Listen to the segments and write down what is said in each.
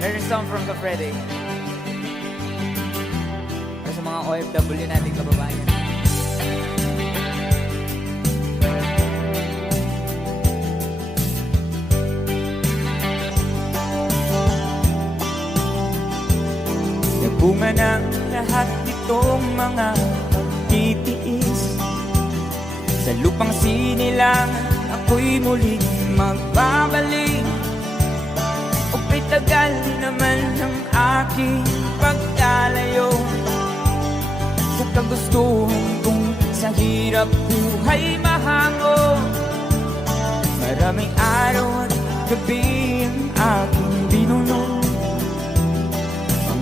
There's a song from Kafrede. Para sa mga OFW nating kababayan. Nagbunga ng lahat itong mga pagtitiis. Sa lupang sinilangan ako'y muling magbabalik. O'y tagal naman ng aking pagkalayo sa kagustuhan kong sa hirap buhay mahango. Maraming araw at gabi ang aking binuno.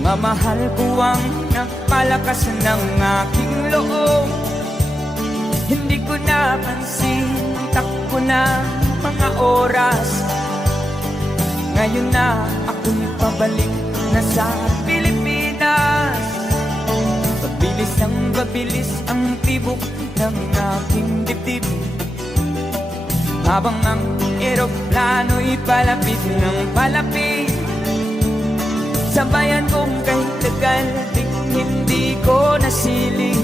Mga mahal ko ang nagpalakas ng aking loob. Hindi ko napansin ang takbo ng mga oras. Ngayon na ako'y pabalik na sa Pilipinas. Pabilis ang babilis ang tibok ng aking dibdib, habang ang eroplano'y palapit ng palapit. Sa bayan kong kahit tagal ding hindi ko nasilip.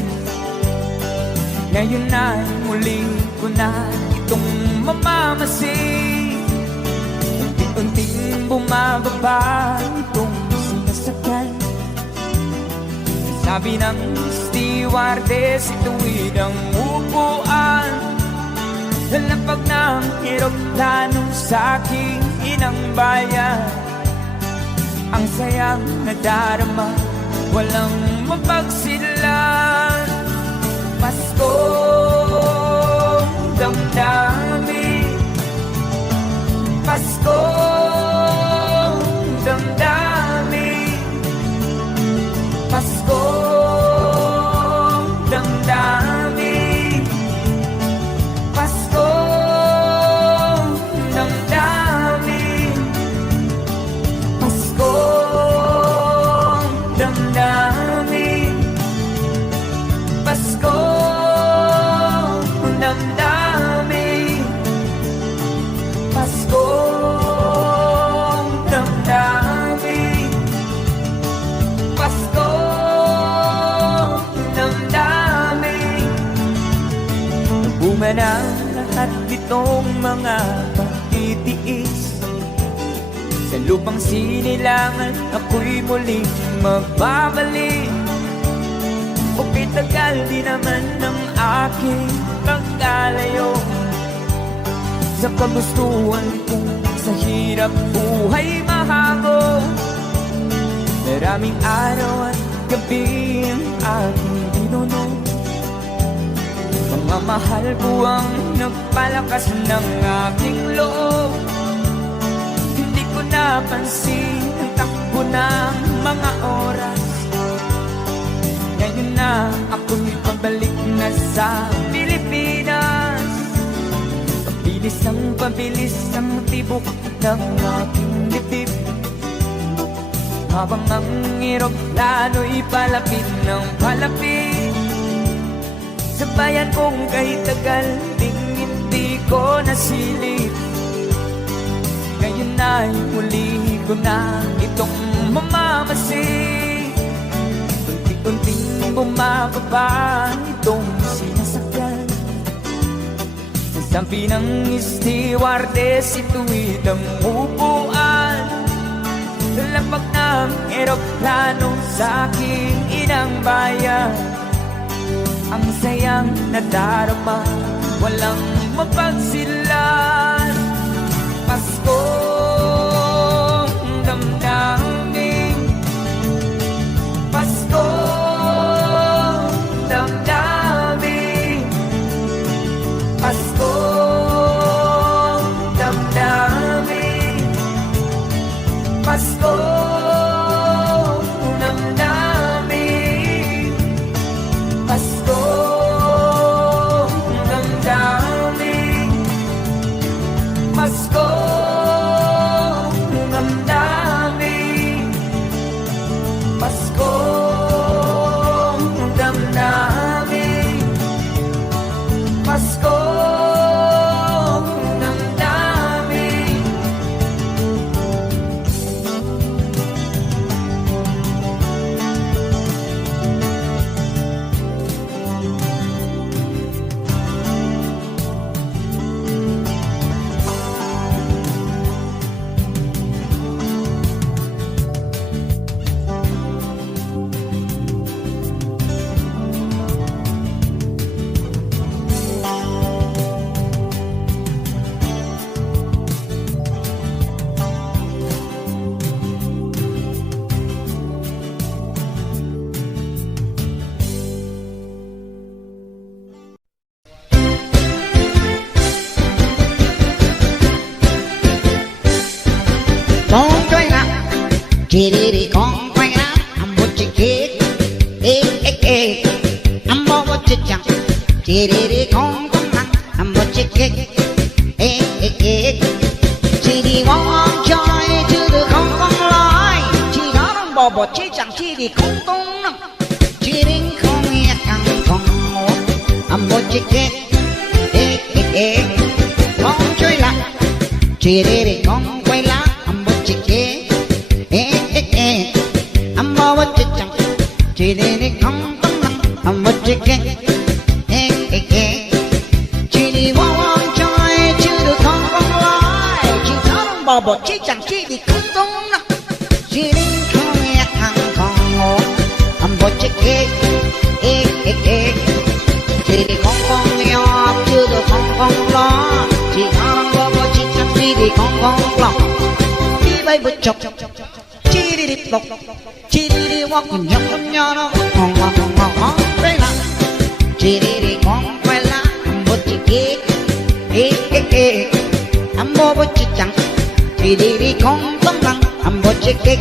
Ngayon na muli ko na itong mamamasid. Unti-unting bumababa itong sinasakyan. Sabi ng stewardess, ituwid ang upuan. Lalapag ng eroplano sa aking inang bayan. Ang sayang nadarama, walang mapagsilan. Paskong damdamin, Paskong damdamin, Paskong damdamin, Paskong damdamin, Paskong damdamin, Paskong damdamin, Paskong damdamin, Paskong damdamin. Bunga ng lahat itong mga pagtitiis. Sa lupang sinilangan ako'y muling magbabalik. O'y tagal di naman ng aking pagkalayo sa kagustuhan kong sa hirap buhay mahango. Maraming araw at gabi ang aking binuno. Mga mahal ko ang nagpalakas ng aking loob. Hindi ko napansin ang takbo ng mga oras. Ngayon na ako'y pabalik na sa Pilipinas. Pabilis ang tibok ng aking dibdib, habang ang eroplano'y palapit ng palapit. Sa bayan kong kahit tagal ding hindi ko nasilip. Ngayon na'y muli ko na itong mamamasid. Unti-unting bumababa itong sinasakyan. Sabi ng stewardess, ituwid ang upuan. Lamag ng eroplano sa aking inang bayan. Ang sayang nadarama, walang mapagsilan. Paskong damdamin, Paskong damdamin, Paskong damdamin, Paskong damdamin, Paskong damdamin, Paskong damdamin, Paskong damdamin, Paskong damdamin. Kong Kong Lang, I'm what you kick. Chidi Wong Joy to the Kong Kong Lai. Chidi Wong Bobo Chi Chang Chidi Kong Kong Lang. Chidi Kong Yak Kang Kong, I'm what you kick. Kong Joy La, Chidi Kong Quay La, I'm what you kick. I'm what you chang. Chidi Kong Kong Lang, I'm what you kick. Chidi Wong Joy to the Kong Kong Lai. Chidi Wong Bobo Chi Chang Chidi Kong Kong Lang. Chidi Kong Yak Kang Kong, I'm what you kick. Chidi Kong Kong Yop to the Kong Kong La. Chidi Wong Bobo Chi Chang Chidi Kong Kong La. Đi bay bút chọc, chidi đi bọc, chidi walk nhóc nhóc nó ngong ngong ngong ngong bay la. Chidi đi Kong quay la, bút chi kick, I'm Bobo Chi Chang. Chidi đi Kong Kong Lang, I'm bút chi kick,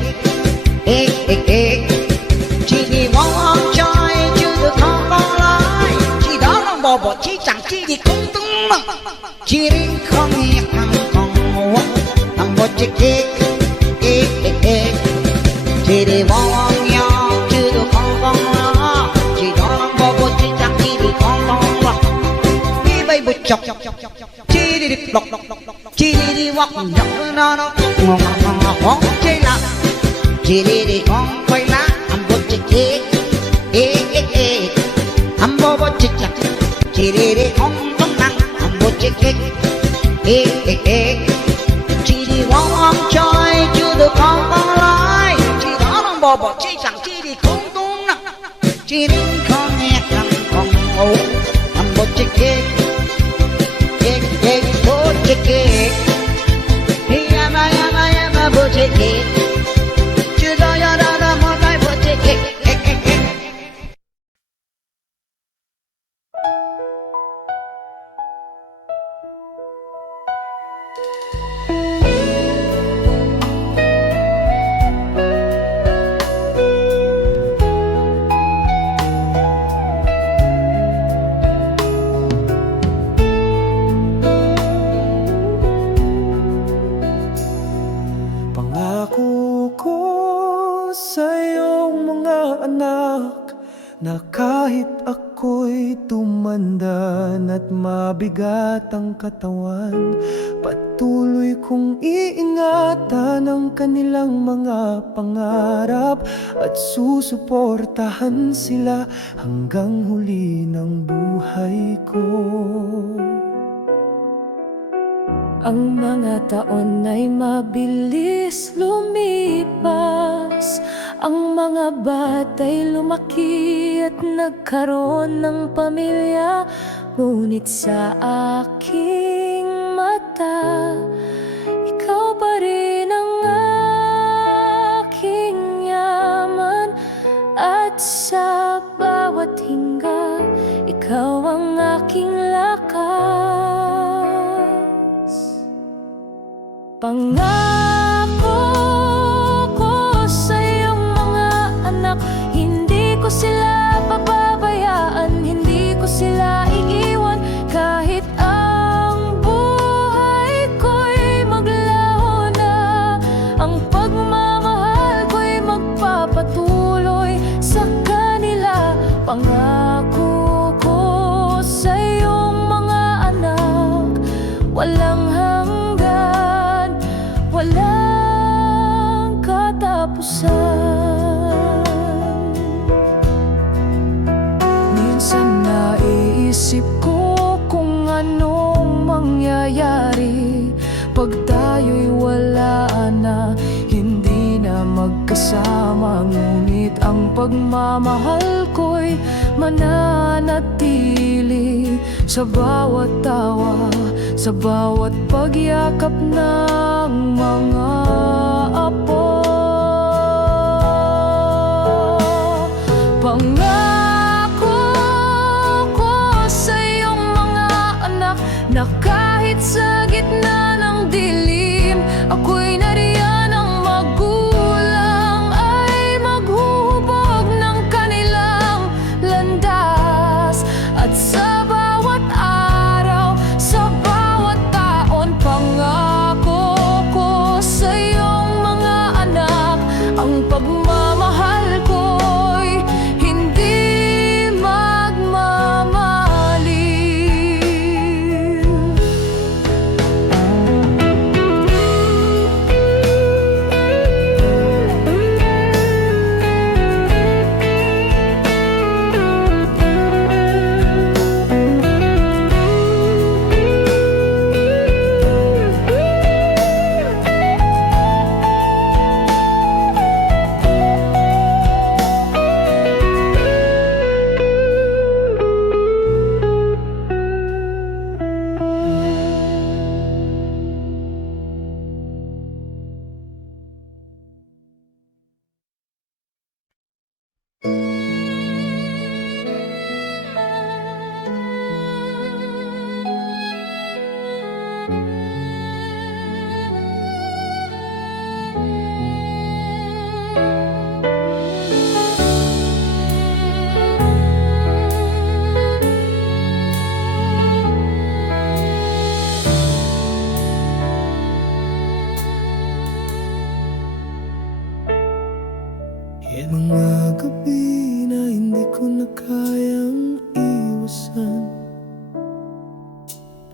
Chidi Wong Joy to the Kong Kong Lai. Chidi Wong Bobo Chi Chang Chidi Kong Kong Lang. Chidi Kong Yak Kang Kong, I'm bút chi kick. Chidi Wong Yop to the Kong Kong La. Chidi Wong Bobo Chi Chang Chidi Kong Kong La. Đi bay bút chọc, chidi đi bọc, chidi đi walk nhóc nó ngong ngong ngong ngong chơi la. Chidi đi Kong quay la, I'm bút chi kick. I'm Bobo Chi Chang. Chidi đi Kong Kong Lang, I'm bút chi kick. Chidi Wong Joy to the Kong Kong Lai. Chidi Wong Bobo Chi Chang Chidi Kong Kong Lang. Chidi Kong Yak Kang Kong, I'm bút chi kick. Bút chi kick. Yama yama yama bút chi kick. Chidi yada da mo kai bút chi kick. Pangako ko sa iyong mga anak na kahit ako'y tumanda at mabigat ang katawan, patuloy kong iingatan ang kanilang mga pangarap at susuportahan sila hanggang huli ng buhay ko. Ang mga taon ay mabilis lumipas. Ang mga bata'y lumaki at nagkaroon ng pamilya. Ngunit sa aking mata, ikaw pa rin ang aking yaman. At sa bawat hinga, ikaw ang aking lakas. Pangako ko sa iyong mga anak, hindi ko sila pababayaan, hindi ko sila iiwan. Kahit ang buhay ko'y maglaho na, ang pagmamahal ko'y magpapatuloy sa kanila. Pangako ko sa iyong mga anak, walang hanggan, walang katapusan. Minsan naiisip ko kung anong mangyayari pag tayo'y wala na, hindi na magkasama. Ngunit ang pagmamahal ko'y mananatili sa bawat tawa, sa bawat pagyakap ng mga apo. Pangako ko sa iyong mga anak na kahit sa gitna ng dilim, ako'y nariyan. Ang magulang ay maghuhubog ng kanilang landas, at sa bawat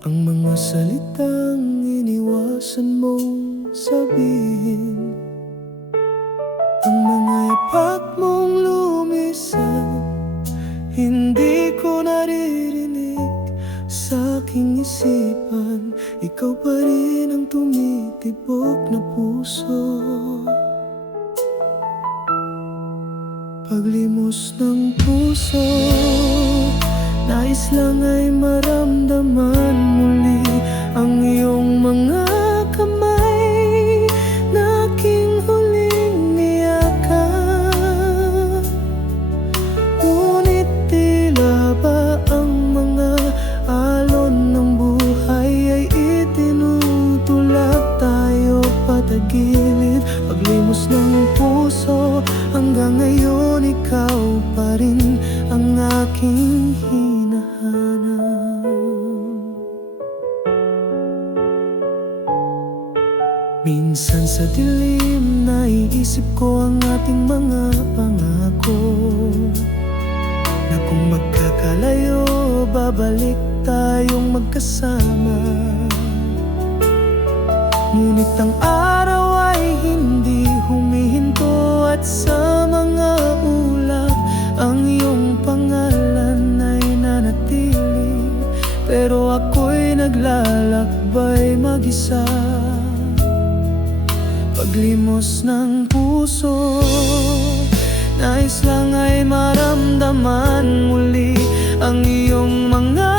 ang mga salitang iniwasan mong sabihin, ang mga yapak mong lumisan, hindi ko naririnig sa aking isipan. Ikaw pa rin ang tumitibok na puso. Paglimos ng puso, nais lang ay maramdaman muli ang iyong mga kamay na aking huling niyakan. Ngunit tila ba ang mga alon ng buhay ay itinutulak tayo patagilid. Paglimos ng puso, hanggang ngayon ikaw pa rin ang aking hinahanap. Minsan sa dilim, naiisip ko ang ating mga pangako, na kung magkakalayo, babalik tayong magkasama. Ngunit ang araw ay hindi humihinto, at sa mga ulap ang iyong pangalan ay nanatili. Pero ako'y naglalakbay mag-isa. Paglimos ng puso, nais lang ay maramdaman muli ang iyong mga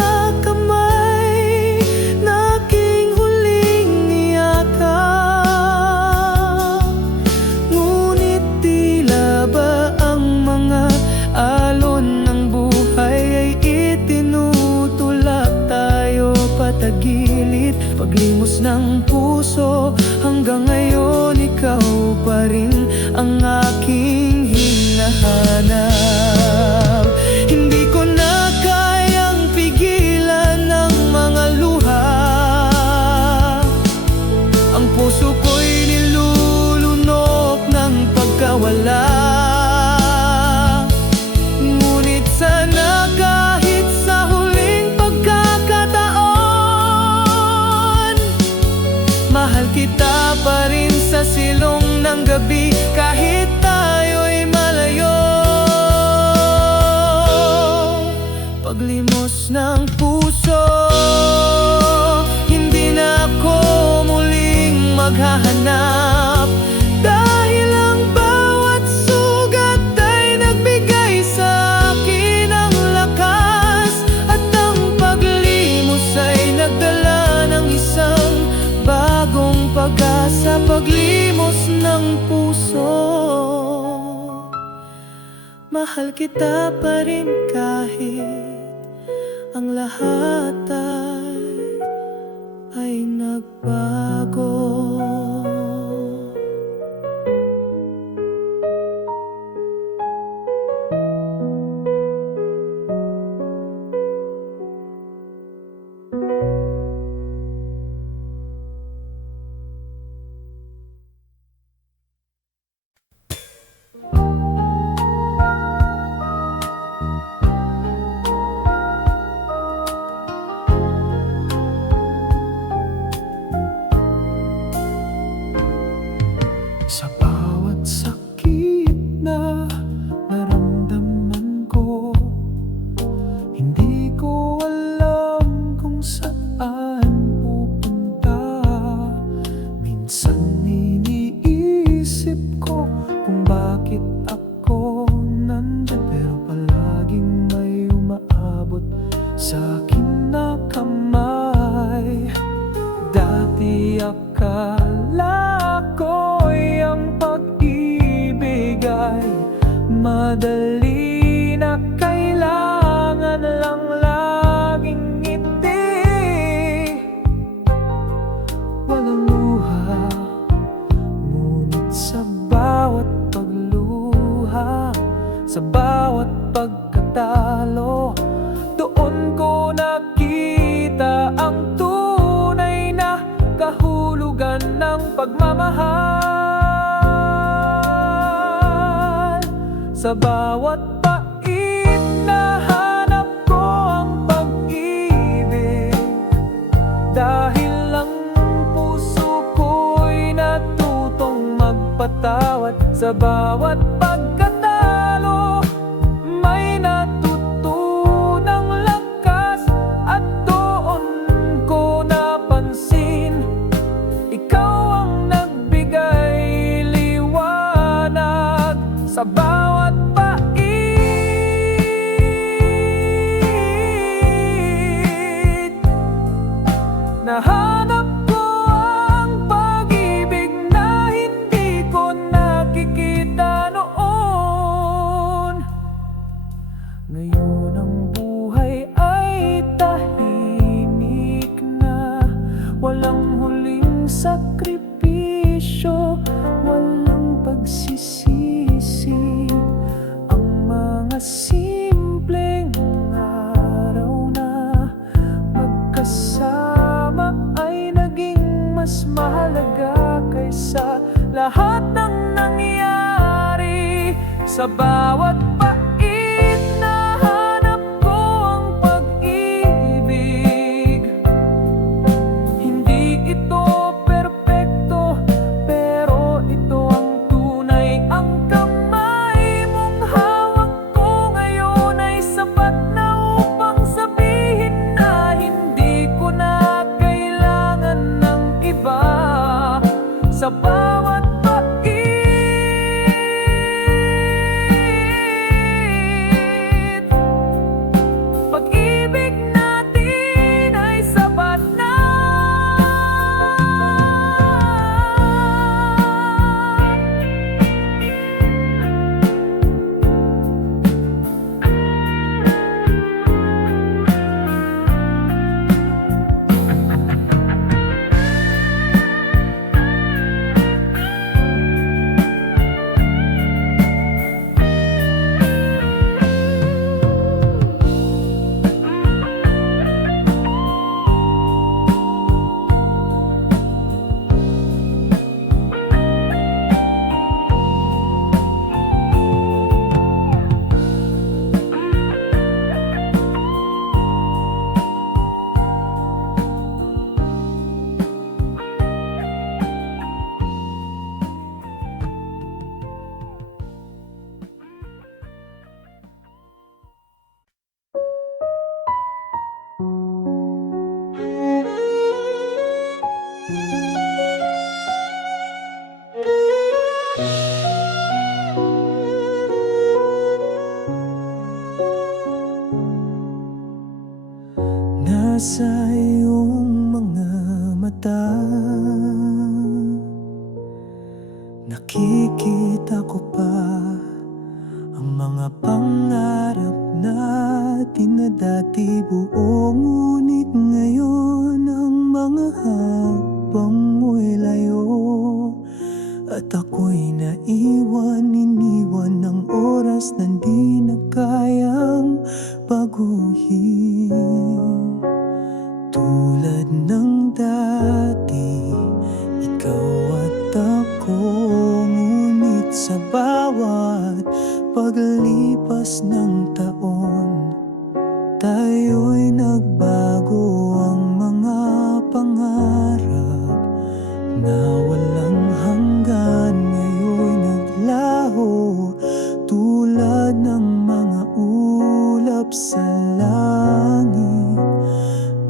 kamay na aking huling niyakap. Ngunit tila ba ang mga alon ng buhay ay itinutulak tayo patagilid. Paglimos ng puso, hanggang ngayon ikaw pa rin ang aking hinahanap. Hindi ko na kayang pigilan ng mga luha, ang puso ko'y nilulunok ng pagkawala. Ngunit sana kahit sa huling pagkakataon, mahal kita pa rin sa silong ng gabi, kahit tayo'y malayo. Paglimos ng puso, hindi na ako muling maghahanap, dahil ang bawat sugat ay nagbigay sa akin ng lakas, at ang paglimos ay nagdala ng isang bagong pag-asa. Paglimos ng puso, mahal kita pa rin kahit ang lahat ay nagbago. Sa bawat sakit na naramdaman ko, hindi ko alam kung saan pupunta. Minsan iniisip ko kung bakit ako nandyan, pero palaging may umaabot sa akin na kamay. Dati akala ko'y ang pag-ibig ay madali na kailangan lang laging ngiti. Walang luha, ngunit sa bawat pagluha, sa bawat pagkatalo, doon ko nakita ang tunay na kahulugan ng pagmamahal. Sa bawat pait na hanap ko ang pag-ibig, Dahil ang puso ko'y natutong magpatawad. Sa bawat pagkatalo may natutunang lakas. At doon ko napansin, ikaw ang nagbigay liwanag sa bawat pait. Nahanap ko ang pag-ibig na hindi ko nakikita noon. Ngayon ang buhay ay tahimik na, walang huling sakripisyo, walang pagsisisi. Ang mga simpleng araw na magkasama ay naging mas mahalaga kaysa lahat ng nangyari. Sa bawat pait nahanap ko ang pag-ibig. Hindi ito perpekto, pero ito ang tunay. Ang kamay mong hawak ko ngayon ay sapat na upang sabihin na hindi ko na kailangan ng iba. Sa bawat pait, pag-ibig natin ay sapat na. Nasa iyong mga mata, nakikita ko pa ang mga pangarap natin na dati buo. Ngunit ngayon ang mga habang mo'y layo, at ako'y iniwan ng oras na di na kayang baguhin. Tulad ng dati, ikaw at ako, ngunit sa bawat paglipas ng taon, tayo'y nagbago. Ang mga pangarap na walang hanggan ngayon'y naglaho, tulad ng mga ulap sa langit.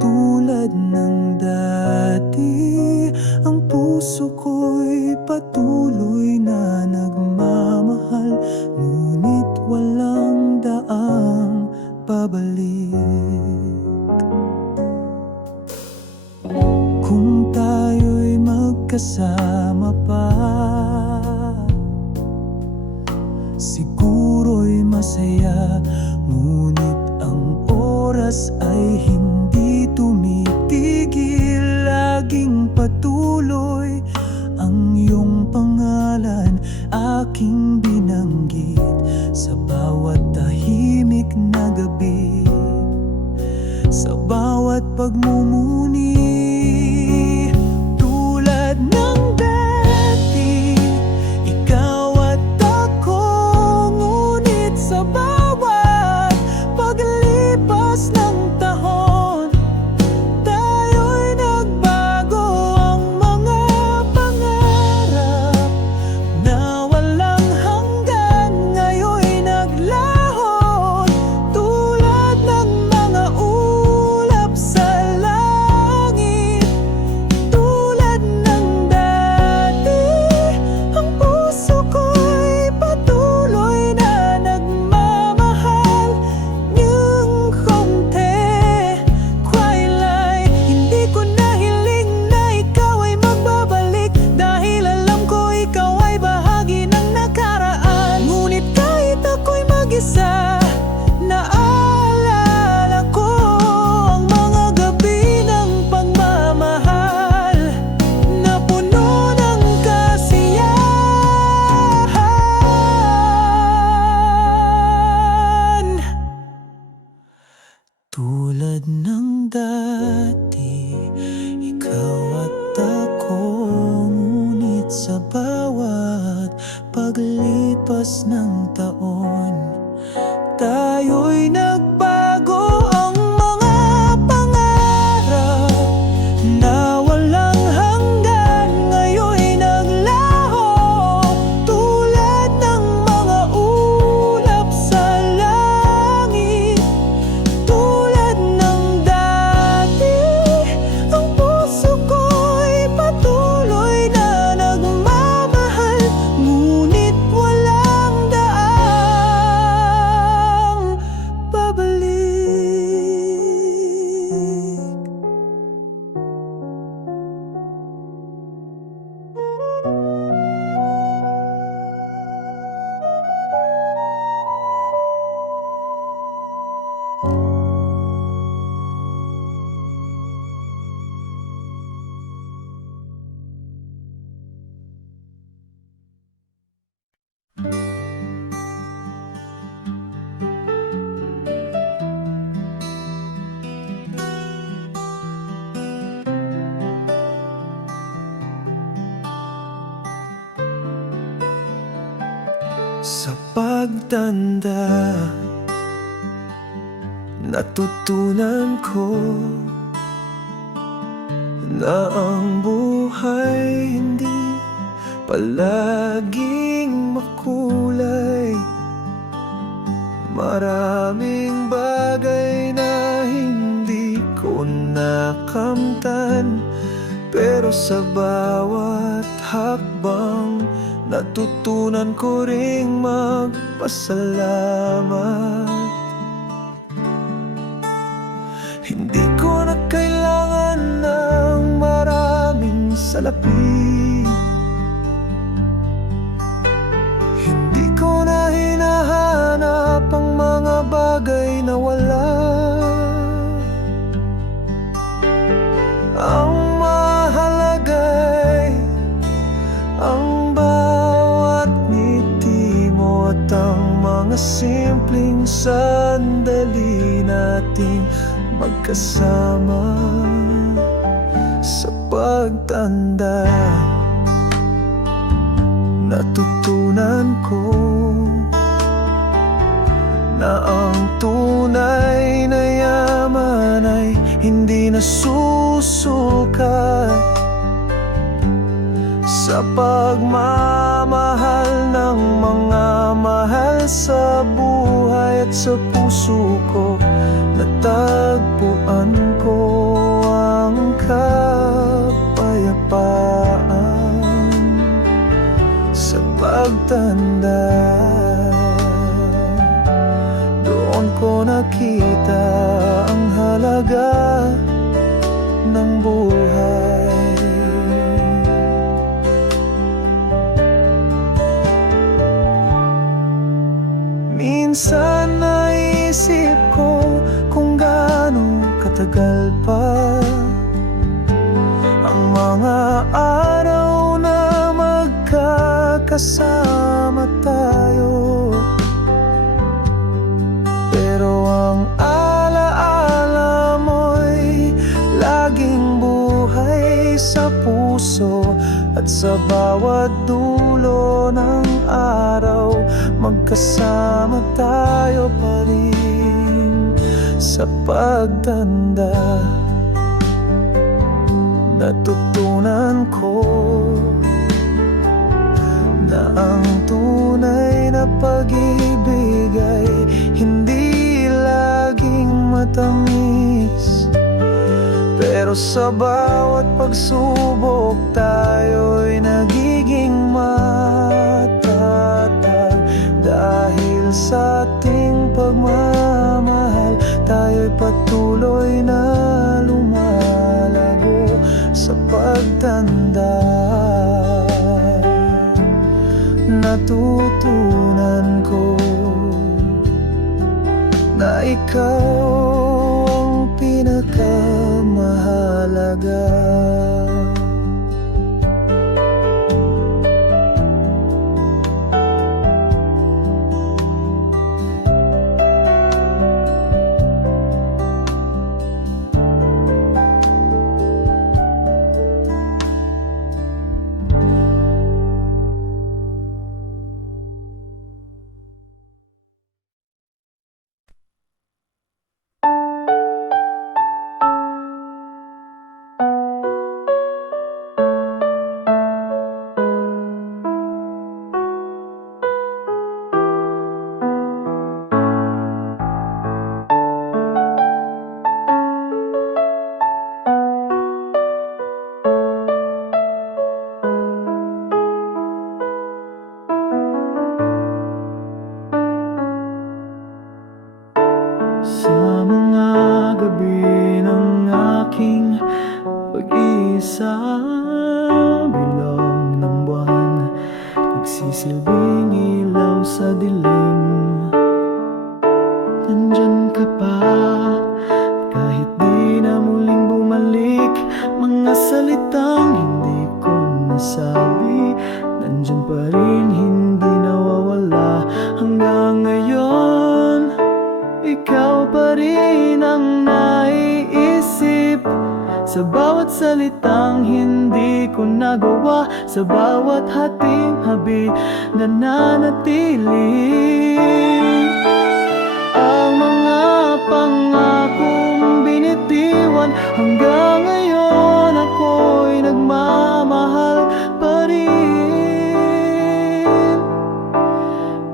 Tulad ng dati, ang puso ko'y patuloy na nagmamahal, ngunit walang daang pabalik. Kung tayo'y magkasama pa, siguro'y masaya. Ngunit ang oras ay hindi tumitigil, laging patuloy ang iyong pangalan aking binanggit sa bawat tahimik na gabi, sa bawat pagmumuni. Tulad ng dati, ikaw at ako, ngunit sa bawat paglipas ng tahon, tayo'y Sa pagtanda, natutunan ko na ang buhay hindi palaging makulay. Maraming bagay na hindi ko nakamtan, pero sa bawat hakbang natutunan ko ring magpasalamat. Hindi ko na kailangan ng maraming salapi, hindi ko na hinahanap ang mga bagay na wala. Ang mahalaga'y ang bawat ngiti mo at ang mga simpleng sandali nating magkasama. Sa pagtanda, natutunan ko na ang tunay na yaman ay hindi nasusukat sa pagmamahal ng mga mahal sa buhay. At sa puso ko natagpuan ko ang kapayapaan. Sa pagtanda, doon ko nakita ang halaga ng buhay. Minsan naisip ko kung gaano katagal pa ang mga araw na magkakasama tayo. Pero ang alaala mo'y laging buhay sa puso, at sa bawat dulo ng araw magkasama tayo pa rin. Sa pagtanda, natutunan ko na ang tunay na pag-ibig ay hindi laging matamis, pero sa bawat pagsubok tayo'y nagiging matatag. Dahil sa ating pagmamahal, tayo'y patuloy na lumalago. Sa pagtanda, natutunan ko na ikaw ang pinakamahalaga. Sa mga gabi ng aking pag-iisa, bilog ng buwan nagsisilbing ilaw sa dilim. Nandyan ka pa, kahit di na muling bumalik mga salitang hindi ko nasabi. Nandyan pa rin, hindi nawawala hanggang ngayon. Ikaw pa rin ang naiisip Sa bawat salitang hindi ko nagawa, sa bawat hating-habi nananatili ang mga pangakong binitiwan. Hanggang ngayon ako'y nagmamahal pa rin.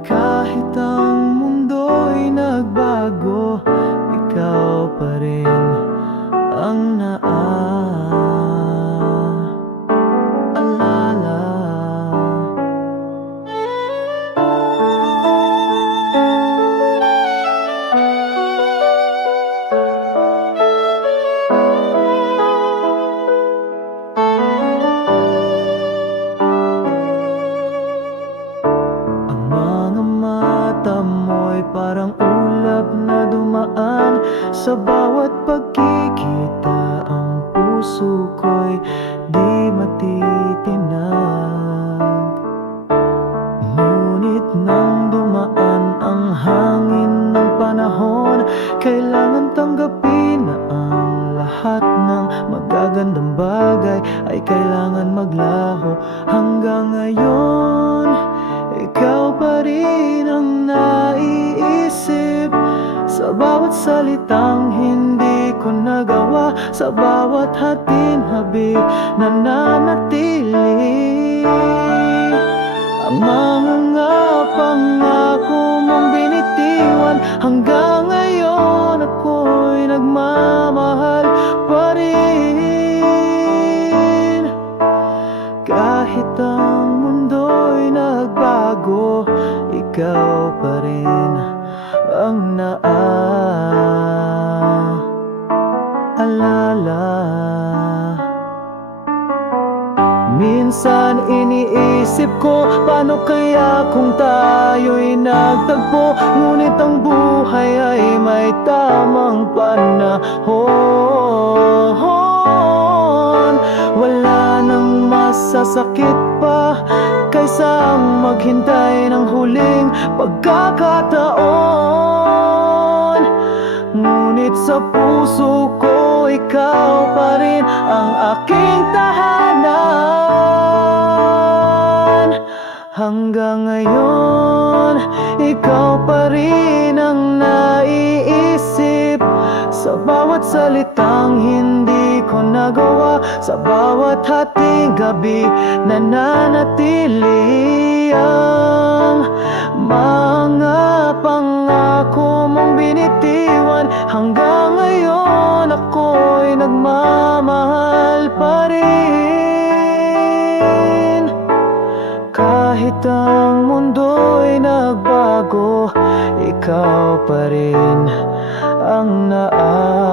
Kahit ang mundo'y nagbago, ikaw pa rin ang naaalala. Ang mga mata mo'y parang ulap na dumaan sa bawat pagkikita. Ang puso ko'y di matitinag. Ngunit nang dumaan ang hangin ng panahon, kailangan tanggapin na ang lahat ng magagandang bagay ay kailangan maglaho. Hanggang ngayon, ikaw pa rin ang naiisip sa bawat salitang hindi ko nagawa, sa bawat hating-habi nananatili ang mga pangako mong binitiwan. Hanggang ngayon ako'y nagmamahal pa rin. Kahit ang mundo'y nagbago, ikaw pa rin ang naaalala. Minsan iniisip ko, paano kaya kung tayo'y nagtagpo? Ngunit ang buhay ay may tamang panahon. Wala nang masasakit pa kaysa maghintay ng huling pagkakataon. Ngunit sa puso ko, ikaw pa rin ang aking tahanan. Hanggang ngayon, ikaw pa rin ang naiisip sa bawat salitang hindi ko nagawa, sa bawat hating-gabi nananatili ang mga pangako mong binitiwan. Hanggang ngayon ako'y nagmamahal pa rin. Kahit ang mundo'y nagbago, ikaw pa rin ang naaalala.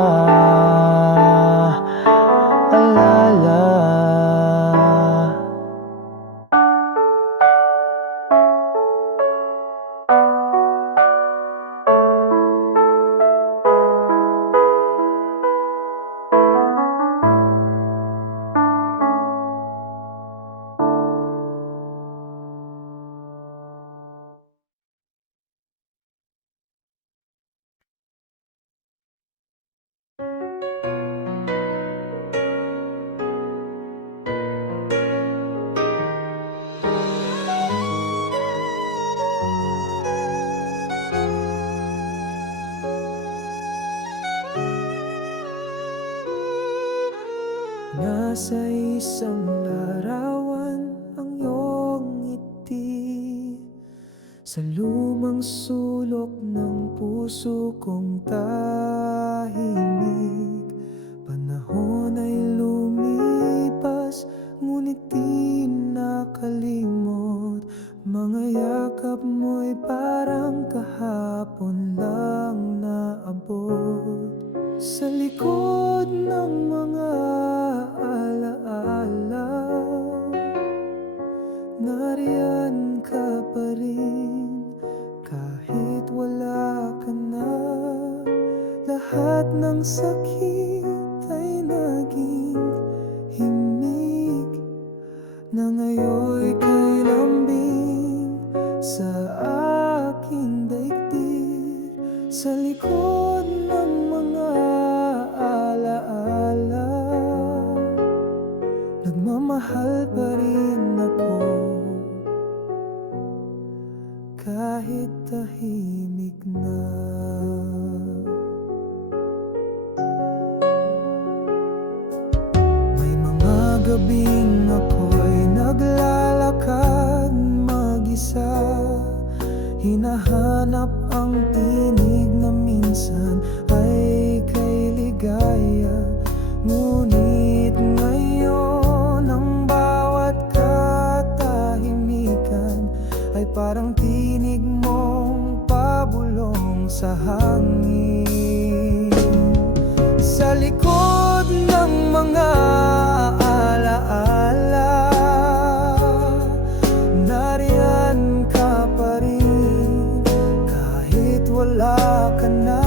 Nasa isang larawan ang iyong ngiti, sa lumang sulok ng puso kong tahimik. Panahon ay lumipas, ngunit di nakalimot. Mga yakap mo'y parang kahapon lang naabot. Sa likod ng mga alaala, nariyan ka pa rin. Kahit wala ka na, lahat ng sakit Nagmamahal pa rin ako kahit tahimik na. May mga gabing ako'y naglalakad mag-isa, hinahanap ang tinig na minsan ay kay ligaya. Ngunit ngayon ang bawat katahimikan ay parang tinig mong pabulong sa hangin. Sa likod ng mga alaala, nariyan ka pa rin kahit wala ka na.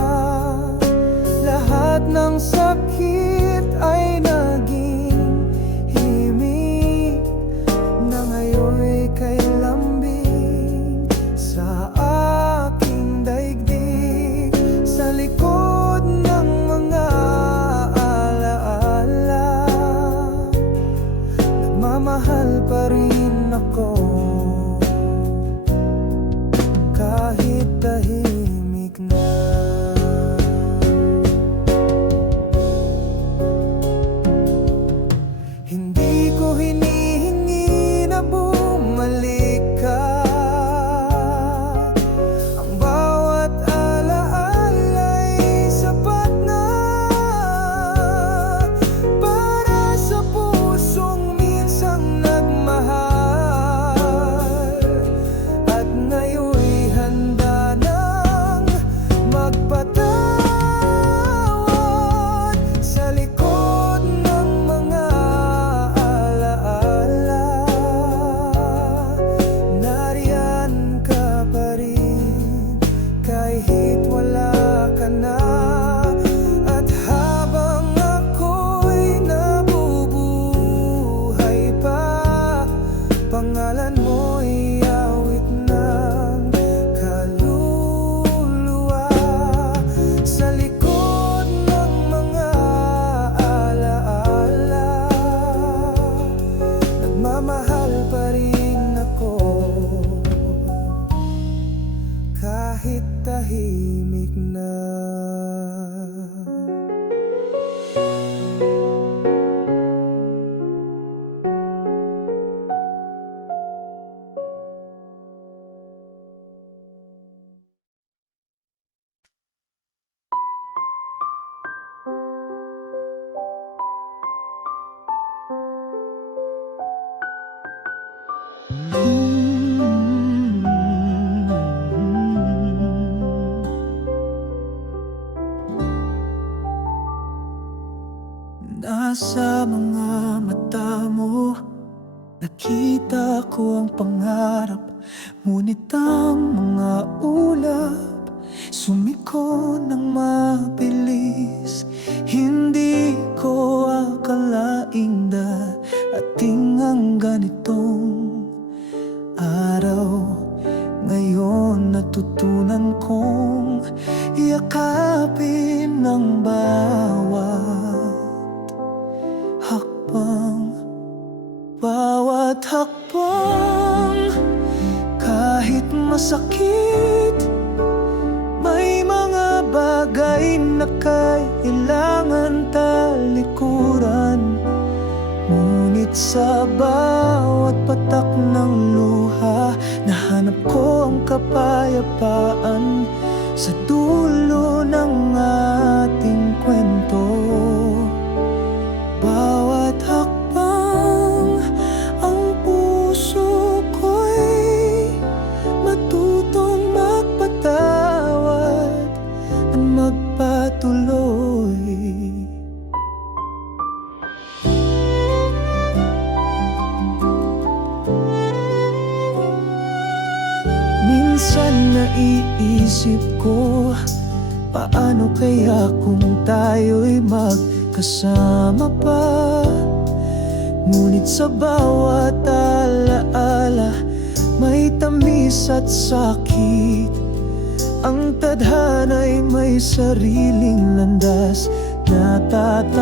Lahat ng sakit ay naging himig na ngayon'y kay lambing sa aking daigdig. Sa likod ng mga alaala, nagmamahal pa rin ako kahit tahimik na. Hindi ko hinihingi na bumalik ka. Ang bawat alaala'y sapat na para sa pusong minsang nagmahal, at ngayon'y handa nang magpatawad. Sa likod ng mga alaala, nariyan ka pa rin kahit wala ka na. At habang ako'y nabubuhay pa, pangalan mo'y awit ng kaluluwa. Sa likod ng mga alaala, nagmamahal pa rin ako kahit tahimik na. Nasa mga mata mo, nakita ko ang pangarap. Ngunit ang mga ulap sumiko ng mabilis. Hindi ko akalaing darating ang ganitong araw. Ngayon natutunan kong yakapin ang bawat hakbang, bawat hakbang. Kahit masakit, may mga bagay na kailangan talikuran. Ngunit sa bawat patak ng luha, nahanap ko ang kapayapaan. Sa dulo ng ating kwento, bawat hakbang, ang puso ko'y matutong magpatawad at magpatuloy. Minsan naiisip ko, paano kaya kung tayo'y magkasama pa? Ngunit sa bawat alaala, may tamis at sakit. Ang tadhana'y may sariling landas na tatahakin.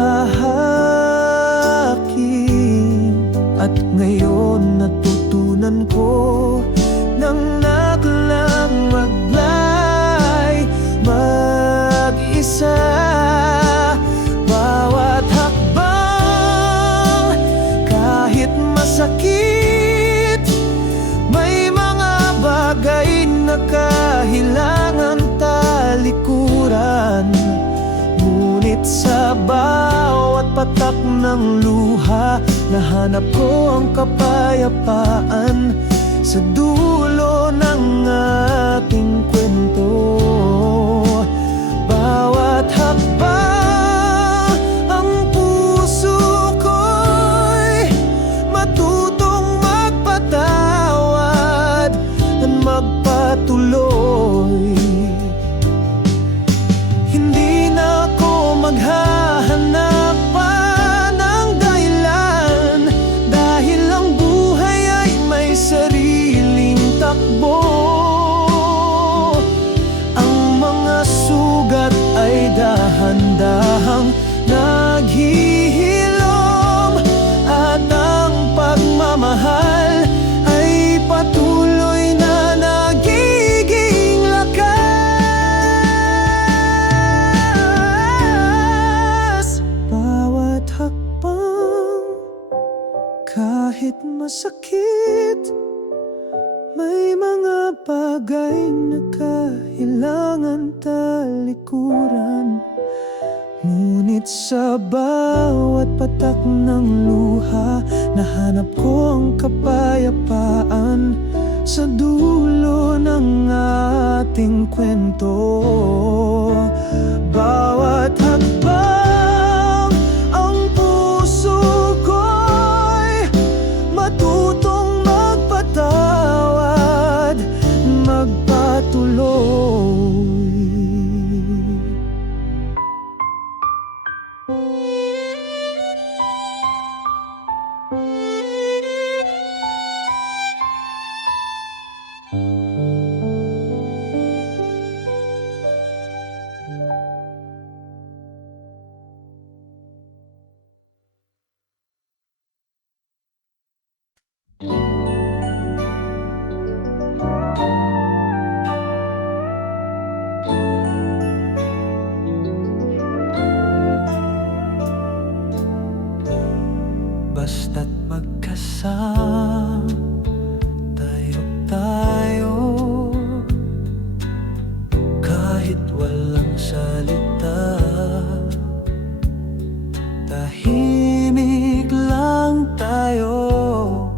patak ng luha. Nahanap ko ang kapayapaan sa dulo ng ating kwento. Bawat hakbang ang puso ko'y matutong magpatawad at magpatuloy. Hindi na ako maghahanap pa ng dahilan, dahil ang buhay ay may sariling takbo. Ang mga sugat ay dahan-dahang naghihilom, at ang pagmamahal ay patuloy na nagiging lakas. Bawat hakbang, kahit masakit, may mga bagay na kailangan talikuran. Ngunit sa bawat patak ng luha, nahanap ko ang kapayapaan sa dulo ng ating kwento. Bawat hakbang ang puso ko'y matutong magpatawad, magpatuloy. Basta't magkasama tayo, kahit walang salita. Tahimik lang tayo,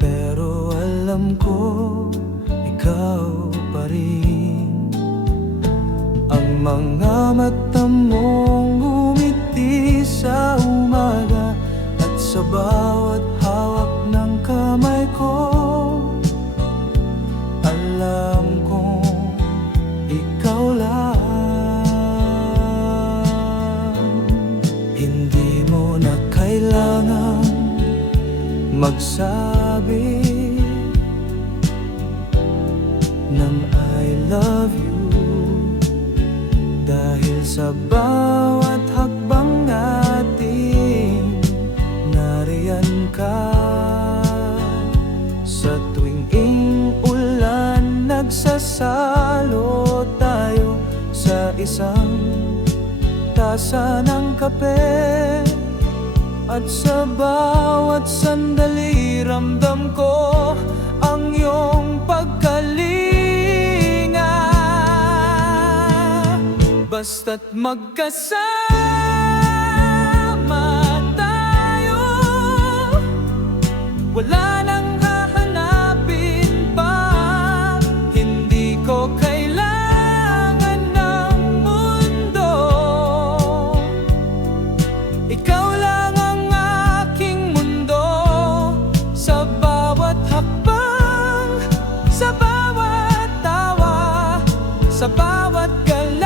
pero alam ko ikaw pa rin. Ang mga mata mong ngumiti sa umaga, sa bawat hawak ng kamay ko, alam kong ikaw lang. Hindi mo na kailangan magsabi ng I love you, dahil sa bawat hakbang natin nariyan ka. Sa tuwing ulan, nagsasalo tayo sa isang tasa ng kape. At sa bawat sandali, ramdam ko ang iyong pagkalinga. Basta't magkasama tayo, wala nang hahanapin pa. Hindi ko kailangan ng mundo, ikaw lang ang aking mundo. Sa bawat hakbang, sa bawat tawa, sa bawat galak,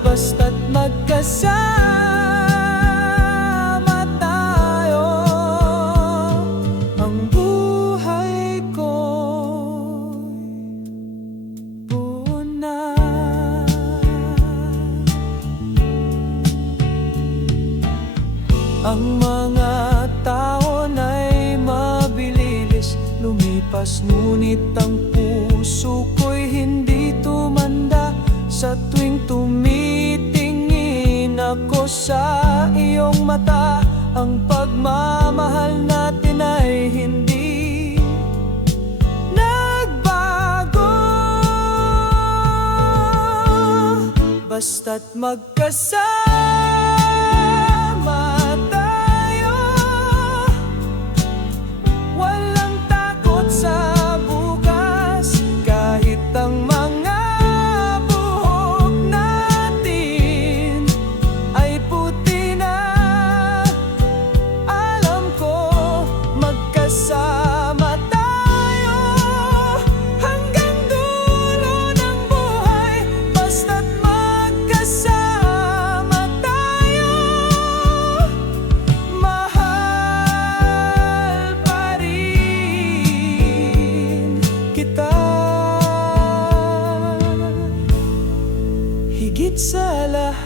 basta't magkasama tayo, ang buhay ko'y buo na. Ang mga taon ay mabilis lumipas, ngunit ang puso ko'y hindi tumanda. Sa tuwing tumitingin ako sa iyong mata, ang pagmamahal natin ay hindi nagbago. basta't magkasama tayo. Walang takot sa bukas, kahit ang mga buhok natin ay puti na. Alam ko magkasama tayo hanggang dulo ng buhay, basta't magkasama tayo. Mahal pa rin kita higit sa lahat.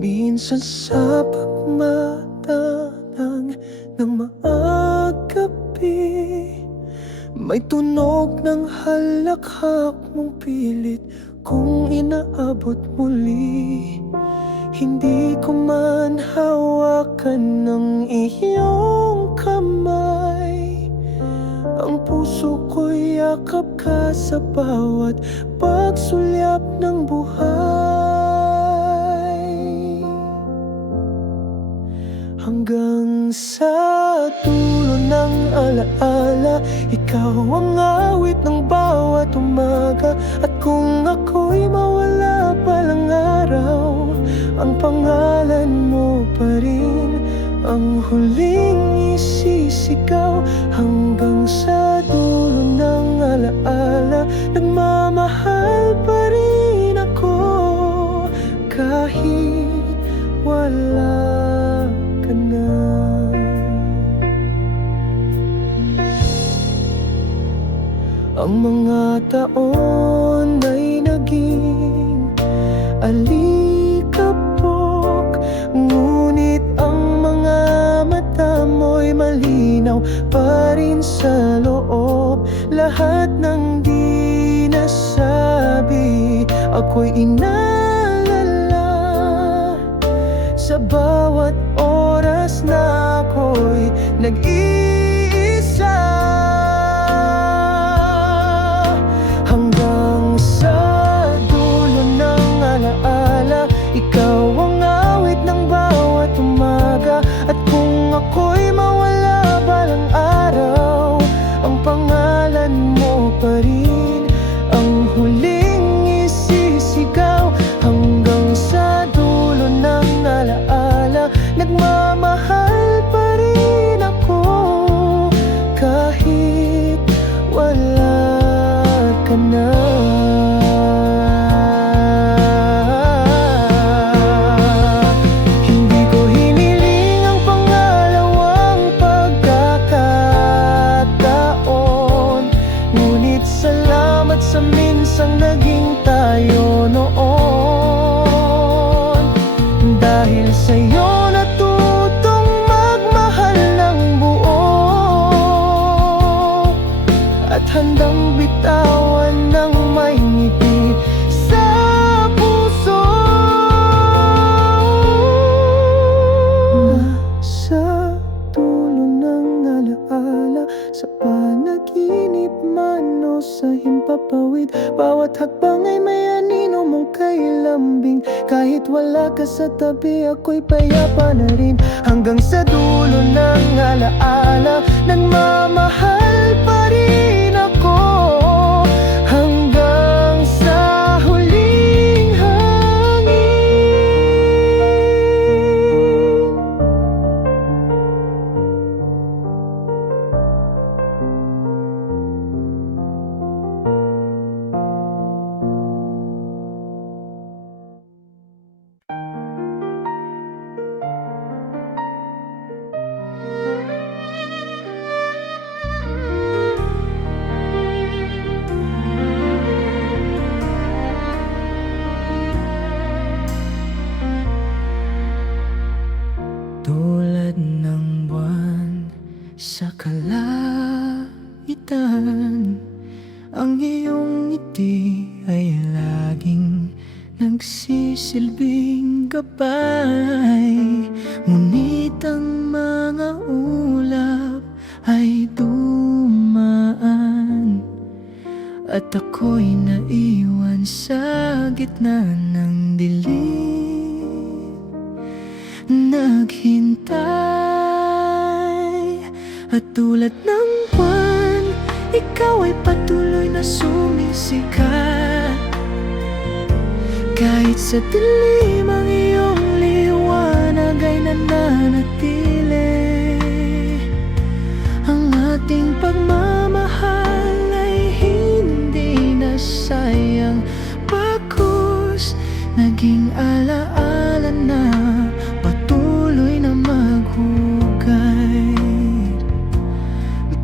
Minsan sa pagmatanang ng maagabi, may tunog ng halakhak mong pilit kung inaabot muli. Hindi ko man hawakan ng iyong kamay, ang puso ko'y yakap ka sa bawat pagsulyap ng buhay. Hanggang sa dulo ng alaala, ikaw ang awit ng bawat umaga. At kung ako'y mawala palang araw, ang pangalan mo pa rin ang huling isisigaw. Hanggang sa dulo ng alaala, nagmamahal pa rin ako kahit wala ka na. Ang mga taon ay naging alikabok, ngunit ang mga mata mo'y malinaw pa rin sa loob. Lahat ng di nasabi, ako'y inaalala sa bawat oras na ako'y nag-iisa. Hanggang sa dulo ng alaala, ikaw ang awit ng bawat umaga. At kung ako'y mawala balang araw, ang pangalan mo pa rin ang huling isisigaw. Hanggang sa dulo ng alaala, nagmamahal pa rin ako kahit wala ka na. Hindi ko hiniling ang pangalawang pagkakataon, ngunit salamat sa minsang naging tayo noon. Dahil sa'yo natutong magmahal ng buo, at handang bitawan ng may ngiti sa puso. Nasa dulo ng alaala, sa panaginip man o sa himpapawid, bawat hakbang ay may anino mong kailambing. Kahit wala ka sa tabi, ako'y payapa na rin. Hanggang sa dulo ng alaala, nagmamahal pa rin ako hanggang sa huling hangin. aking gabay. Ngunit ang mga ulap ay dumaan, at ako'y naiwan sa gitna ng dilim. Naghintay, at tulad ng buwan, ikaw ay patuloy na sumisikat. Kahit sa dilim ang iyong liwanag ay nananatili. Ang ating pagmamahal ay hindi na sayang, bagkus naging alaala na patuloy na maghugay.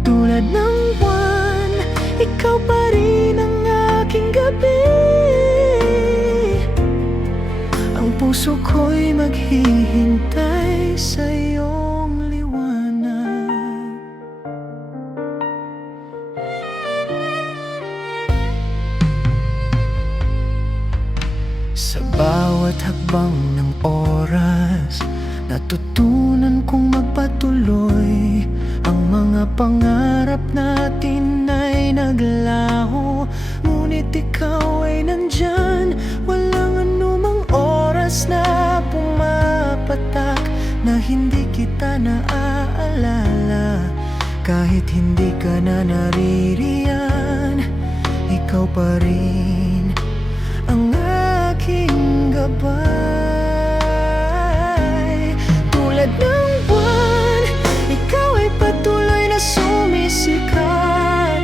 Tulad ng buwan, ikaw pa rin ang aking gabi. Ang puso ko'y maghihintay sa iyong liwanag. Sa bawat hakbang ng oras, natutunan kong magpatuloy. Ang mga pangarap natin ay naglaho, ngunit ikaw ay nandyan. Walang anumang oras na pumapatak na hindi kita naaalala. Kahit hindi ka na naririyan, ikaw pa rin ang aking gabay. Tulad ng buwan, ikaw ay patuloy na sumisikat.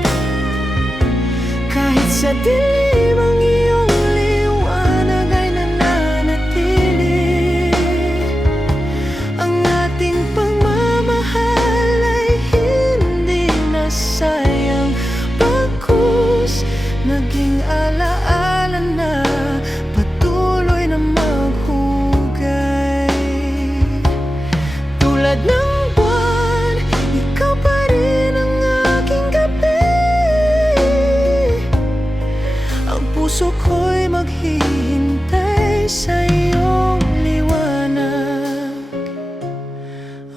Kahit sa dilim ang iyong liwanag ay nananatili. Ang ating pagmamahal ay hindi na sayang, bagkus naging alaala na patuloy na maghugay. Tulad ng buwan, ikaw pa rin ang aking gabi. Ang puso ko'y maghihintay sa iyong liwanag.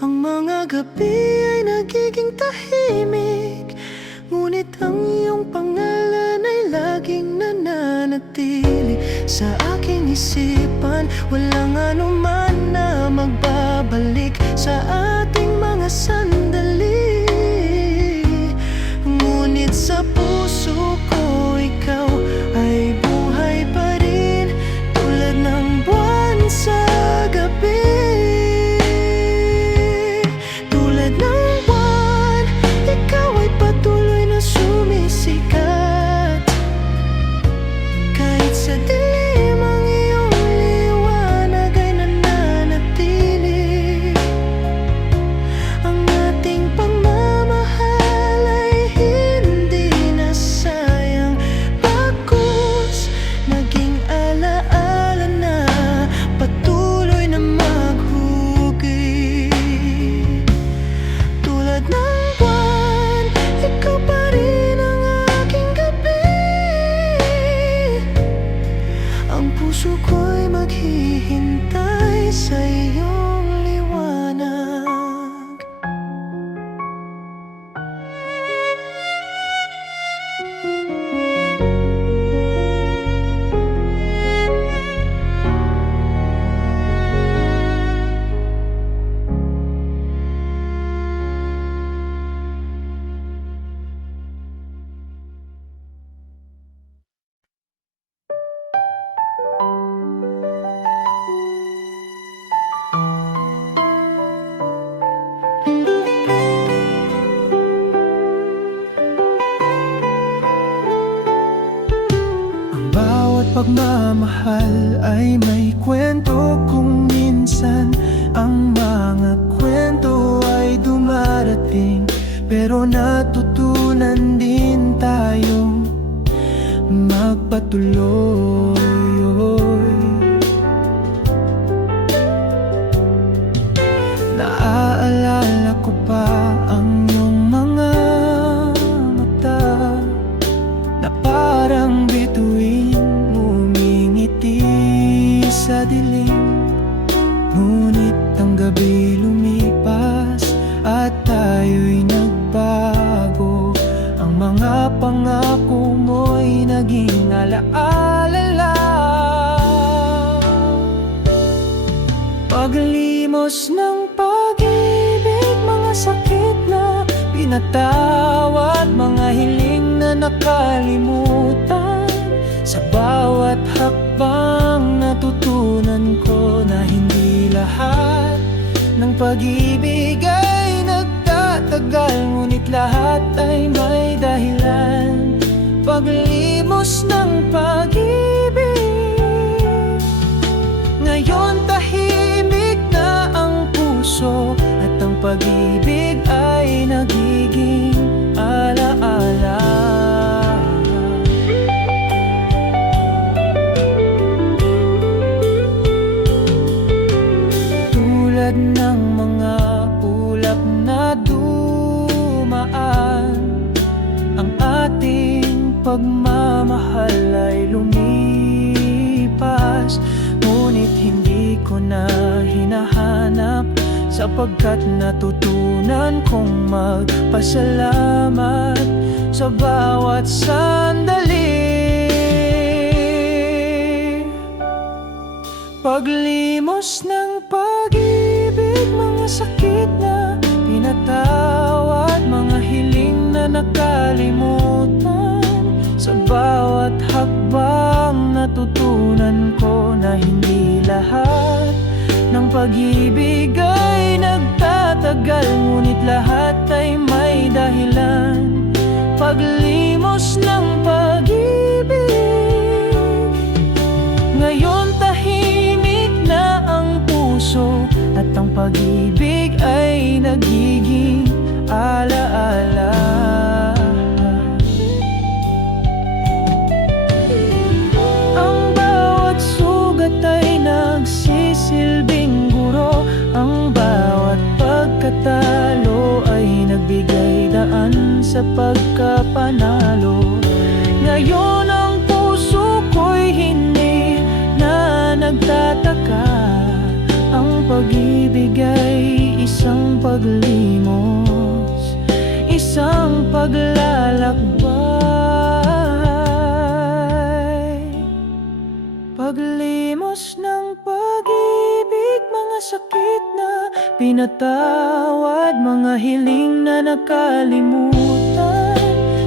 Ang mga gabi ay nagiging tahimik, ngunit ang iyong pangalan ay laging nananatili sa aking isipan. Walang anuman na magbabalik sa ating mga sandali, ngunit sa puso ko ikaw ay buhay pa rin. Tulad ng buwan sa gabi, tulad ng buwan, ikaw ay patuloy na sumisikat. Kahit sa dilim ang iyong liwanag ay nananatili. Ang ating pagmamahal ay hindi na sayang, bagkus naging alaala na patuloy na maghugay. Tulad ng buwan, ikaw pa rin ang aking gabi. Ang puso ko'y maghihintay sa iyong liwanag. Ang bawat pagmamahal ay may kwento, kung minsan ang mga kwento ay dumarating, pero natutunan din tayong magpatuloy. Naaalala ko pa ang iyong mga mata na parang bituin umingiti sa dilim. Ngunit ang gabi lumipas at tayo'y nagbago. Ang mga pangako mo'y naging alaala lang. Paglimos ng pag-ibig, mga sakit na pinatawad, mga hiling na nakalimutan. Sa bawat hakbang natutunan ko na hindi lahat ng pag-ibig ay nagtatagal, ngunit lahat ay may dahilan. Paglimos ng pag-ibig, ngayon tahimik na ang puso, at ang pag-ibig ay nagiging alaala. Tulad ng mga ulap na dumaan, ang ating pagmamahal ay lumipas. Ngunit hindi ko na hinahanap, sapagkat natutunan kong magpasalamat sa bawat sandali. Paglimos ng pag-ibig, mga sakit na pinatawad, mga hiling na nakalimutan. Sa bawat hakbang natutunan ko na hindi lahat ng pag-ibig ay nagtatagal, ngunit lahat ay may dahilan. Paglimos ng pag-ibig, ngayon tahimik na ang puso, at ang pag-ibig ay nagiging alaala. Ang bawat sugat ay nagsisilbing guro, ang bawat pagkatalo ay nagbigay daan sa pagkapanalo. Ngayon ang puso ko'y hindi na nagtataka, ang pag-ibig ay isang paglimos, isang paglalakbay. Paglimos ng pag-ibig, mga sakit na pinatawad, mga hiling na nakalimutan.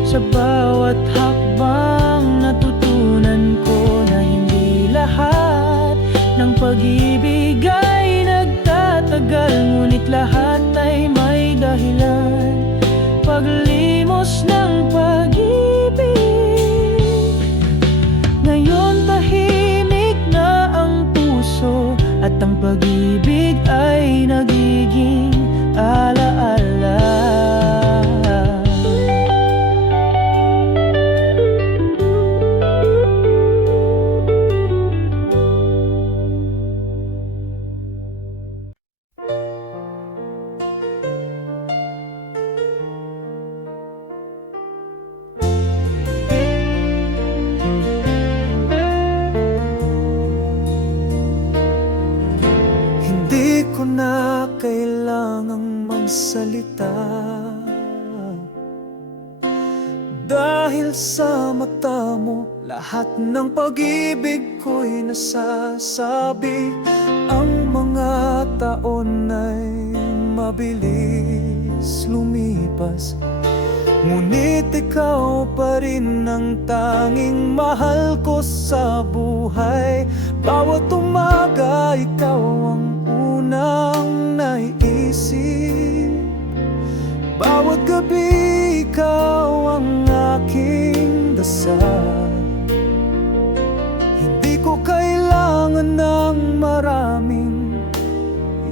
Sa bawat hakbang natutunan ko na hindi lahat ng pag-ibig ay nagtatagal, ngunit lahat ay may dahilan. Paglimos ng pag-ibig, ngayon tahimik na ang puso, at ang pag-ibig ay nagiging alaala. Hindi ko na kailangang magsalita, dahil sa mata mo lahat ng pag-ibig ko'y nasasabi. Ang mga taon ay mabilis lumipas, ngunit ikaw pa rin ang tanging mahal ko sa buhay. Bawat umaga ikaw ang unang naiisip, bawat gabi ikaw ang aking dasal. Hindi ko kailangan ng maraming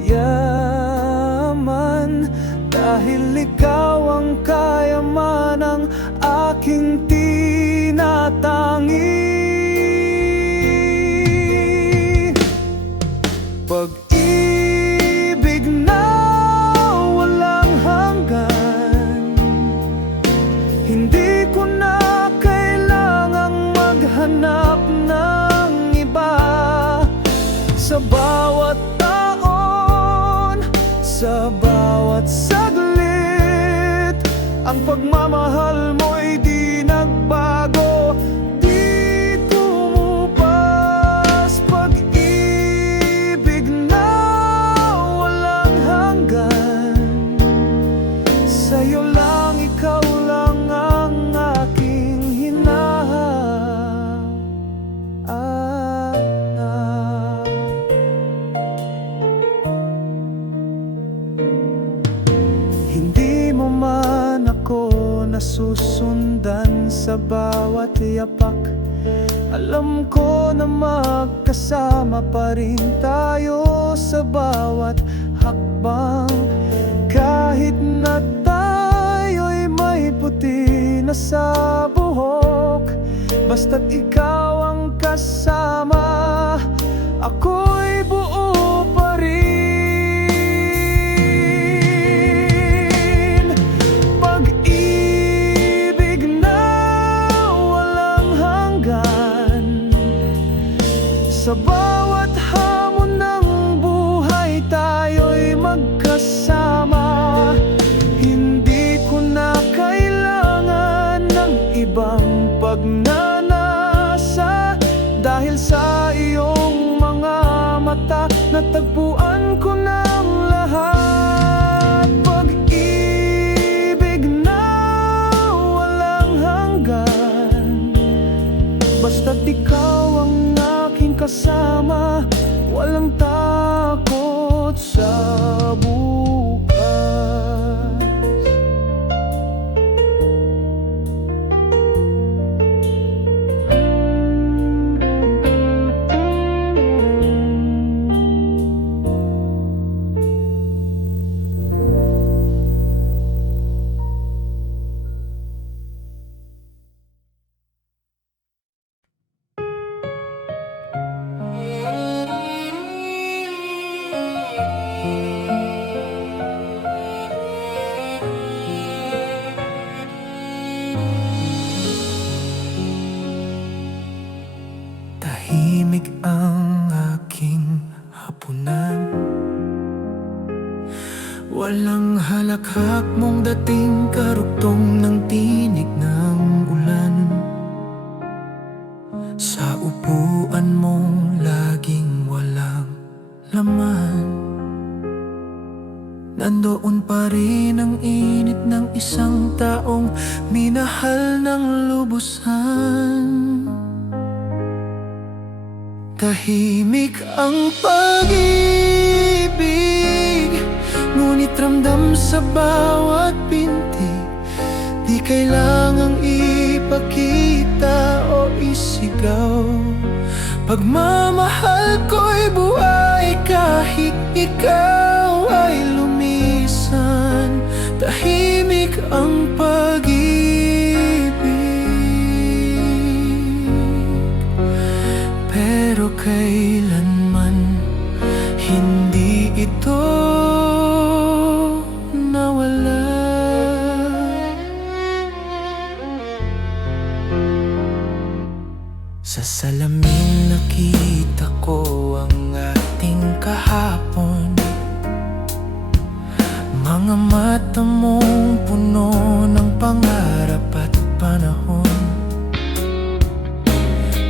yaman, dahil ikaw ang kayamanang aking tinatangi. Pag-ibig na walang hanggan, hindi ko na kailangang maghanap ng iba. Sa bawat tao Sa bawat saglit, ang pagmamahal mo'y di nagbago. Di tumupas, pag-ibig na walang hanggan. Sa'yo lang, ikaw lang ang aking hinahanap. Hindi mo man ako nasusundan sa bawat yapak. Alam ko na magkasama pa rin tayo sa bawat hakbang. Kahit na tayo'y may puti na sa buhok, basta't ikaw ang kasama, ako'y buo pa rin. Pag-ibig na walang hanggan. Sa bawat hamon ng buhay tayo'y magkasama. Hindi ko na kailangan ng ibang pagnanasa. Dahil sa iyong mga mata, natagpuan ko ng lahat. Pag-ibig na walang hanggan. Basta't ikaw ang aking kasama, walang takot sa bukas. Tahimik ang aking hapunan. Walang halakhak mong dating, karugtong ng tinig ng ulan. Sa upuan mong laging walang laman, nandoon pa rin ang init ng isang taong minahal ng lubusan. Tahimik ang pag-ibig, ngunit ramdam sa bawat pintig. Di kailangang ipakita o isigaw. Pagmamahal ko'y buhay kahit ikaw ay lumisan. Tahimik ang pag-ibig, pero kailanman hindi ito nawala. Sa salamin nakita ko ang ating kahapon. Mga mata mong puno ng pangarap at panahon.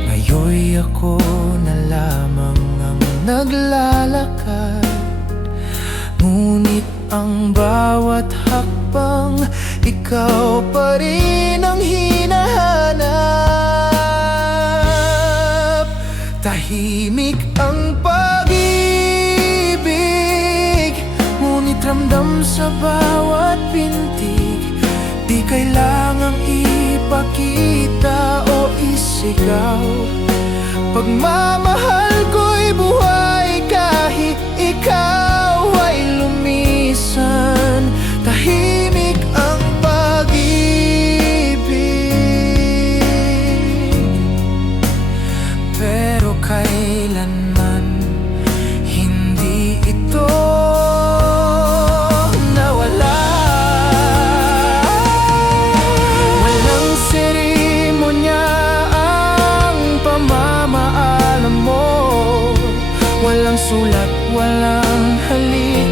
Ngayon'y ako na lamang ang naglalakad, ngunit ang bawat hakbang, ikaw pa rin ang hinahanap. Tahimik ang pag-ibig, ngunit ramdam sa bawat pintig. Di kailangang ipakita o isigaw. Pagmamahal ko'y buhay kahit ikaw ay lumisan. Tahimik ang pag-ibig, pero kailanman hindi ito nawala. Walang seremonya ang pamamaalam mo. Walang sulat, walang halik,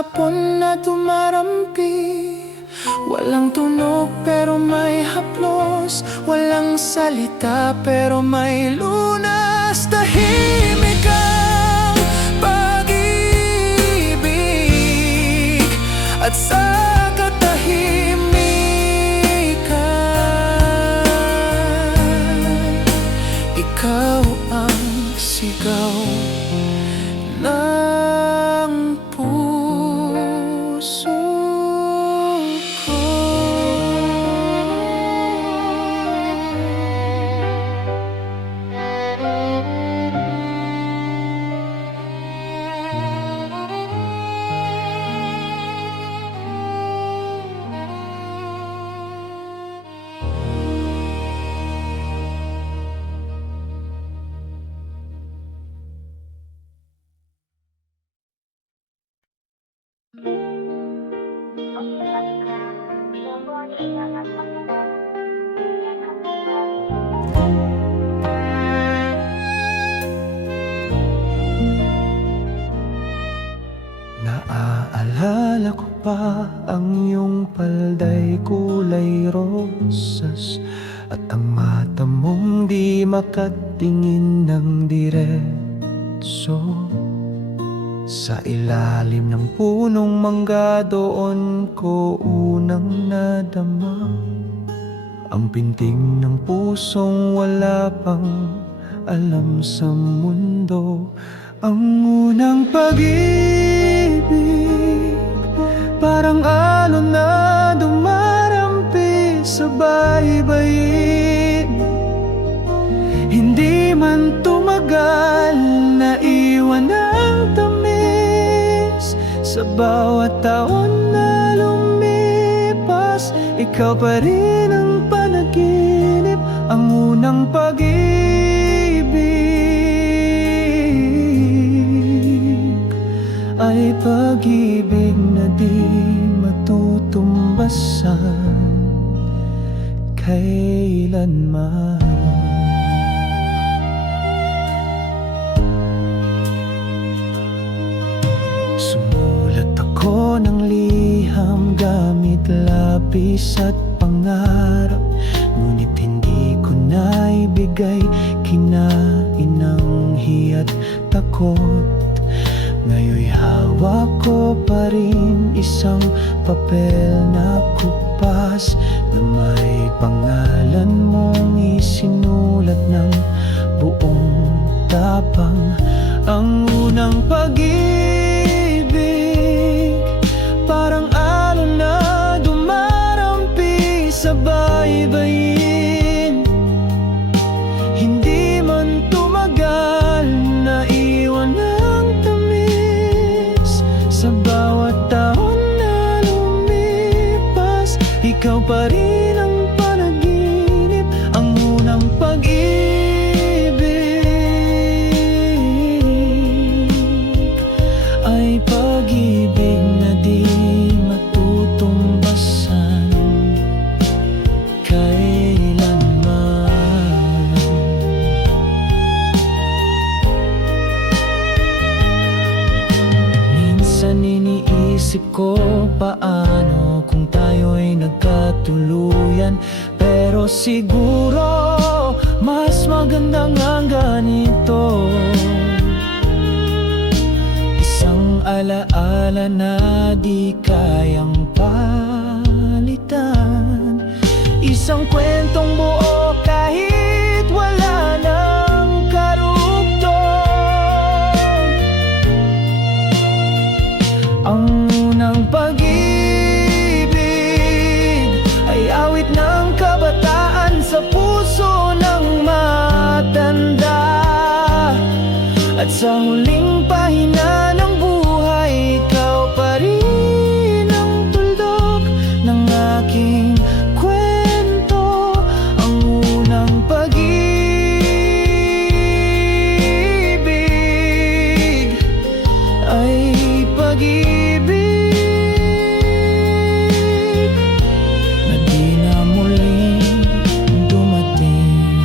hapon na tumarampi. Walang tunog pero may haplos, walang salita pero may lunas. Tahimik ang pag-ibig, at sa katahimikan, ikaw ang sigaw ng puso ko. Naaalala ko pa ang iyong palday kulay rosas, at ang mata mong di makatingin ng diretso. Sa ilalim ng punong mangga doon ko unang nadama ang pintig ng pusong wala pang alam sa mundo. Ang unang pag-ibig, parang alon na dumarampi sa baybayin. Hindi man tumagal, naiwan ang tamis. Sa bawat taon na lumipas, ikaw pa rin ang panaginip. Ang unang pag-ibig ay pag-ibig na di matutumbasan kailanman. Sumulat ako ng liham gamit lapis at pangarap, ngunit hindi ko naibigay, kinain ng hiya't takot. Ngayon'y hawak ko pa rin isang papel na kupas na may pangalan mong isinulat ng buong tapang. Ang unang pag-ibig, parang alon na dumarampi sa baybayin. Hindi man tumagal, naiwan ang tamis. Sa bawat taon na lumipas, ikaw pa rin ang panaginip. Ang unang pag-ibig ay pag-ibig na di matutumbasan kailanman. Minsan iniisip ko paano kung tayo'y nagkatuluyan, pero siguro mas magandang ang ganito. Isang alaala na di kayang palitan, isang kwentong buo kahit wala ng karugtong. Ang unang pag-ibig ay awit ng kabataan sa puso ng matanda, at sa huling pahina ng buhay, ikaw pa rin ang tuldok ng aking kwento. Ang unang pag-ibig ay pag-ibig na di na muling dumating.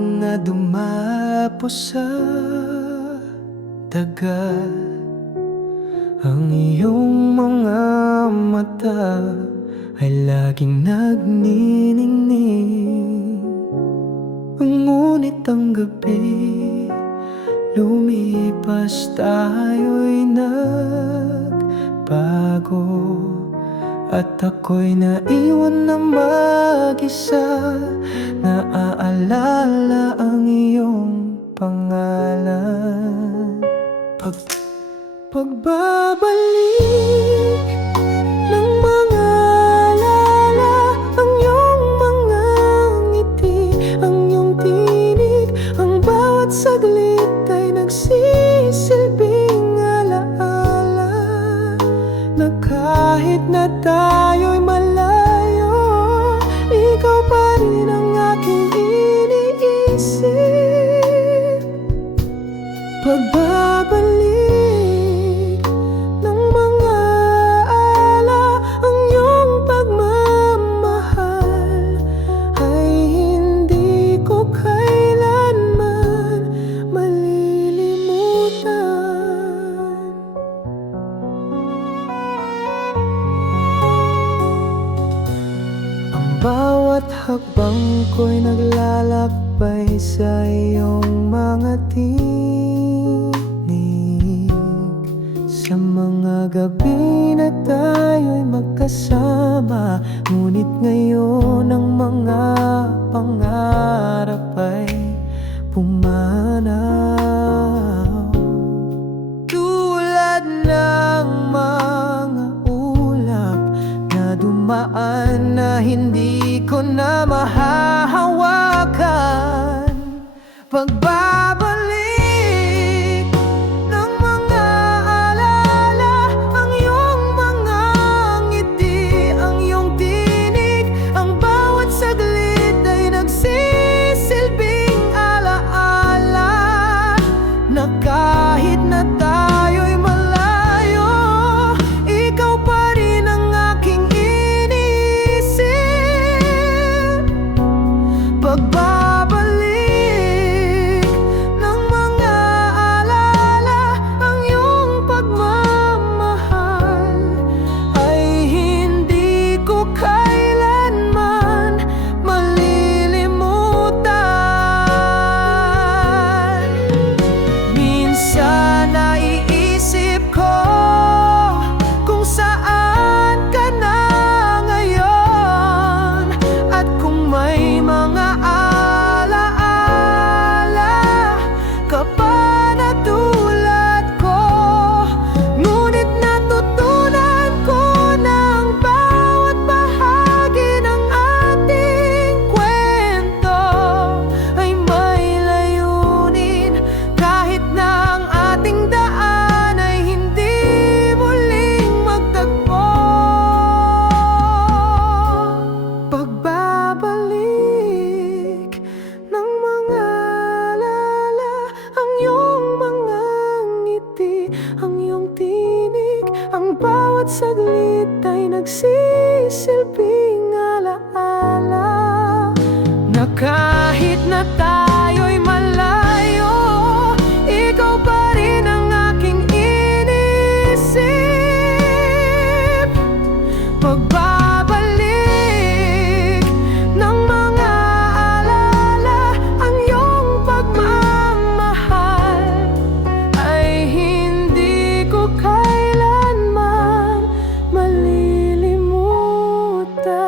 mga dumapo sa dagat. Ang iyong mga mata ay laging nagniningning. Ngunit ang gabi lumipas, tayo'y nagbago, at ako'y naiwan na mag-isa. Naaalala ang iyong pangalan. Pagbabalik ng mga alala, ang iyong mga ngiti, ang iyong tinig, ang bawat saglit ay nagsisilbing alaala, na kahit na tayo'y malayo, ikaw pa rin ang aking iniisip. Pagbabalik ng mga ala, ang iyong pagmamahal ay hindi ko kailanman malilimutan. Ang bawat hakbang ko'y naglalakbay sa iyong mga tinig. Sa mga gabi na tayo'y magkasama, ngunit ngayon ang mga pangarap ay pumanaw. Tulad ng mga ulap na dumaan na hindi ko na mahahawakan. Pagbabalik ng mga alala, ang iyong mga ngiti, ang iyong tinig, ang bawat saglit ay nagsisilbing alaala, na kahit na tayo'y malayo, ikaw pa rin ang aking iniisip. Pagbabalik ng mga alala, ang iyong pagmamahal ay hindi ko kailanman malilimutan. Minsan naiisip ko kung saan ka na ngayon, at kung may mga alaala ka pa na tulad ko. Ngunit natutunan ko na ang bawat bahagi ng ating kwento ay may layunin, kahit na ang ating daan ay hindi muling magtagpo. Pagbabalik ng mga alala, ang iyong mga ngiti, ang iyong tinig, ang bawat saglit ay nagsisilbing alaala, na kahit na tayo'y malayo, ikaw pa rin ang aking iniisip. Pagbabalik ng mga alala, ang iyong pagmamahal ay hindi ko kailanman malilimutan.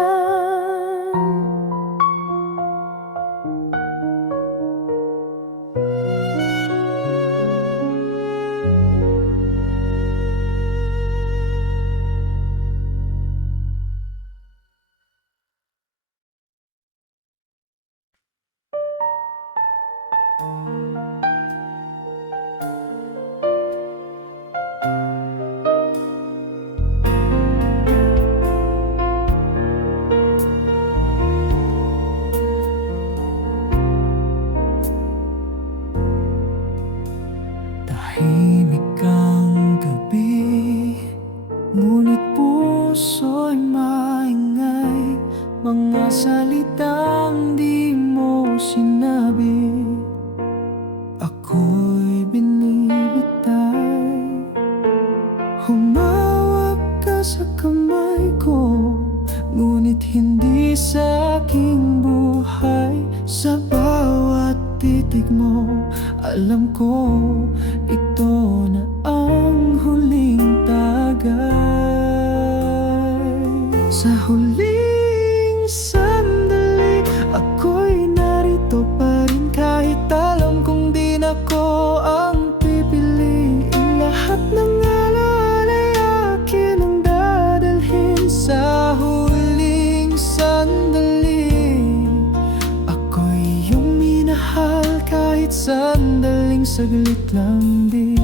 sa kamay ko, ngunit hindi sa aking buhay. Sa bawat titig mo, alam ko ito na ang huling tagay. Sa huling sandali, ako'y narito pa rin, kahit alam kong di na ko ang pipiliin. Lahat ng alaala'y akin ang dadalhin sa huling sandali. Ako'y iyong minahal kahit sandaling saglit lang din.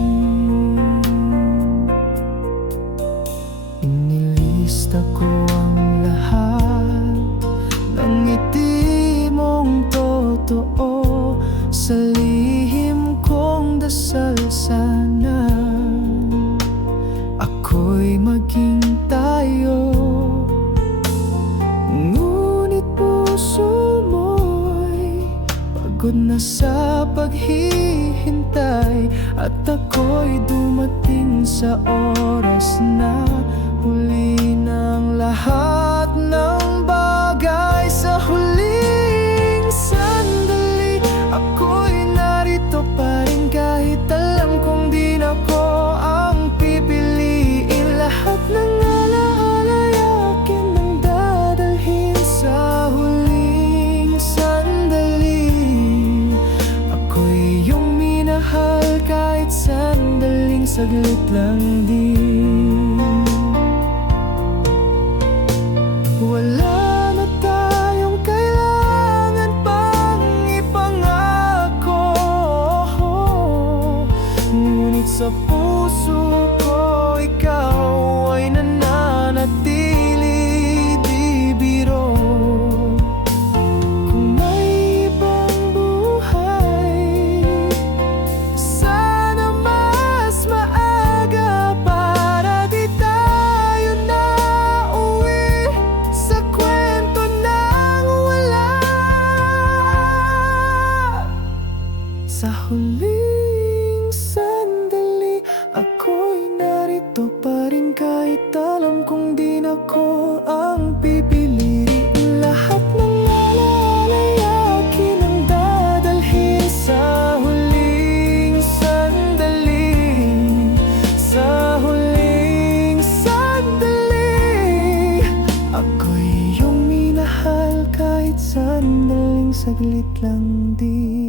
Inilista ko ang lahat ng ngiti mong totoo, sa lihim kong dasal sana ako'y maging tayo. Ngunit puso mo'y pagod na sa paghihintay, at ako'y dumating sa oras na huli ng lahat ng bagay. Sa huling sandali, ako'y narito pa rin, kahit alam kong di na ko ang pipiliin. Lahat ng alaala'y akin ang dadalhin sa huling sandali. Ako'y iyong minahal kahit sandaling saglit lang din. Wala na tayong kailangan pang ipangako, ngunit sa puso ko ikaw ay nananatili, di biro. Kung may ibang buhay, sana mas maaga, para di tayo na uwi sa kwento ng wala. Sa huling sandali, ako'y narito pa rin, kahit alam kong di na ko ang pipiliin. Lahat ng alaala'y akin ang dadalhin sa huling sandali. Sa huling sandali, ako'y iyong minahal kahit sandaling saglit lang din.